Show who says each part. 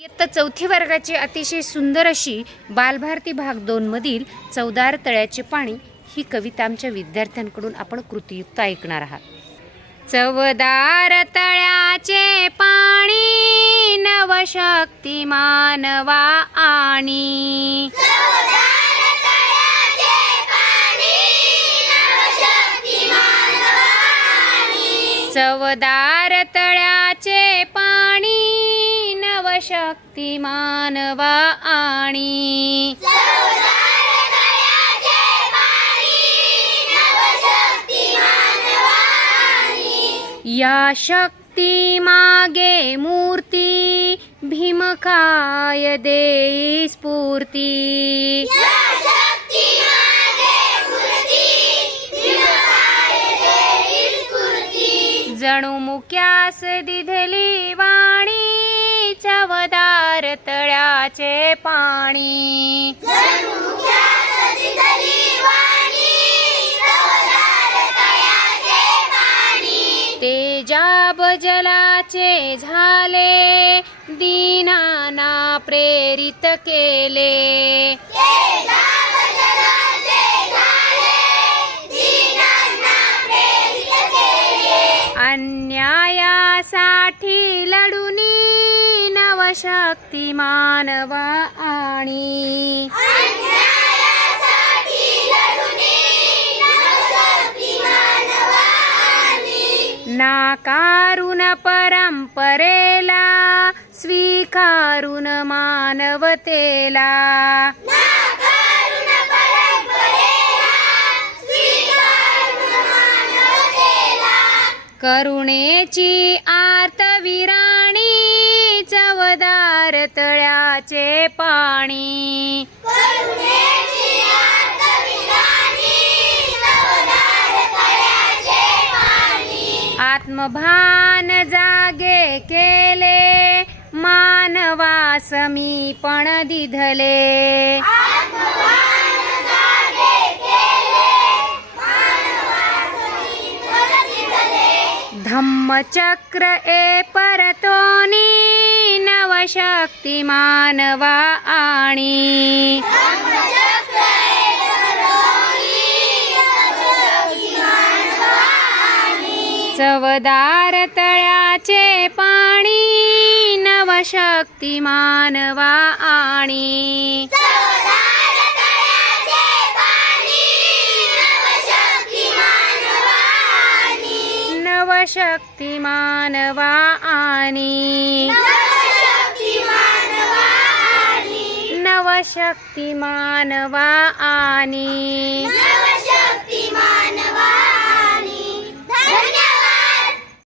Speaker 1: इयत्ता चौथी वर्गाची अतिशय सुंदर अशी बालभारती भाग दोन मधील चौदार तळ्याचे पाणी ही कविता आमच्या विद्यार्थ्यांकडून आपण कृतीयुक्त ऐकणार आहात. चवदार तळ्याचे पाणी नवशक्ती मानवा आणि चवदार तळ्याचे पाणी शक्तिमान वा आणि या शक्ती मागे मूर्ती भीमकाय देई स्फूर्ती। जणू मुक्यास दिधली वाणी। चवदार तळ्याचे पाणी. तेजाब जलाचे झाले दीनाना प्रेरित केले. अन्यायासाठी लढूनी नवशक्ती मानवा आणि नाकारून परंपरेला स्वीकारून मानवतेला. करुणेची आर्तविराणी चवदार तळ्याचे पाणी. आत्मभान जागे केले मानवा समीपण दिधले. धम्मचक्र ए परतोनी शक्ती मानवा आणि चवदार तळ्याचे पाणी नवशक्ती मानवा आणि नवशक्ती मानवा आणि शक्तिमानवा आणि